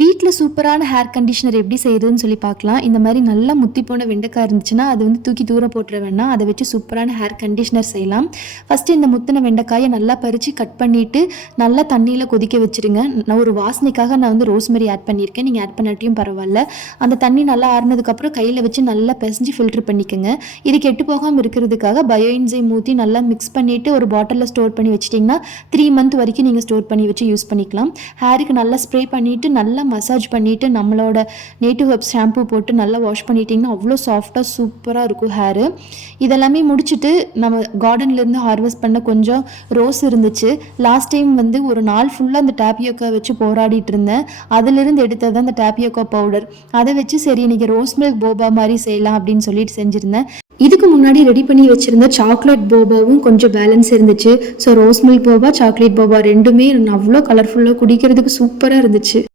வீட்டில் சூப்பரான hair conditioner எப்படி செய்கிறதுன்னு சொல்லி பார்க்கலாம். இந்த மாதிரி நல்லா முத்தி போன வெண்டைக்காய் இருந்துச்சுன்னா அது வந்து தூக்கி தூர போட்டுற வேணாம். அதை வச்சு சூப்பரான ஹேர் கண்டிஷனர் செய்யலாம். ஃபஸ்ட்டு இந்த முத்தின வெண்டைக்காயை நல்லா பறித்து கட் பண்ணிவிட்டு நல்லா தண்ணியில் கொதிக்க வச்சுருங்க. நான் ஒரு வாசனைக்காக நான் வந்து ரோஸ்மெரி ஆட் பண்ணியிருக்கேன். நீங்கள் ஆட் பண்ணாட்டியும் பரவாயில்ல. அந்த தண்ணி நல்லா ஆறுனதுக்கப்புறம் கையில் வச்சு நல்லா பிசைஞ்சு ஃபில்ட்ரு பண்ணிக்கோங்க. இது கெட்டு போகாமல் இருக்கிறதுக்காக பயோஎன்சைம் ஊற்றி நல்லா மிக்ஸ் பண்ணிவிட்டு ஒரு பாட்டிலில் ஸ்டோர் பண்ணி வச்சிட்டிங்கன்னா 3 மந்த் வரைக்கும் நீங்கள் ஸ்டோர் பண்ணி வச்சு யூஸ் பண்ணிக்கலாம். ஹேருக்கு நல்லா ஸ்ப்ரே பண்ணிவிட்டு நல்லா மசாஜ் பண்ணிவிட்டு நம்மளோட நேட்டிவ் ஹெர்ப்ஸ் ஷாம்பு போட்டு நல்லா வாஷ் பண்ணிட்டிங்கன்னா அவ்வளோ சாஃப்டாக சூப்பராக இருக்கும் ஹேரு. இதெல்லாமே முடிச்சுட்டு நம்ம கார்டன்லேருந்து ஹார்வெஸ்ட் பண்ண கொஞ்சம் ரோஸ் இருந்துச்சு. லாஸ்ட் டைம் வந்து ஒரு நாள் ஃபுல்லாக அந்த டேப்பியோக்கா வச்சு போராடிட்டு இருந்தேன். அதிலிருந்து எடுத்தது தான் அந்த டேப்பியோக்கா பவுடர். அதை வச்சு சரி இன்றைக்கி ரோஸ் மில்க் போபா மாதிரி செய்யலாம் அப்படின்னு சொல்லிட்டு செஞ்சுருந்தேன். இதுக்கு முன்னாடி ரெடி பண்ணி வச்சுருந்த சாக்லேட் போபாவும் கொஞ்சம் பேலன்ஸ் இருந்துச்சு. So rose milk Boba, chocolate Boba ரெண்டுமே அவ்வளோ கலர்ஃபுல்லாக குடிக்கிறதுக்கு சூப்பராக இருந்துச்சு.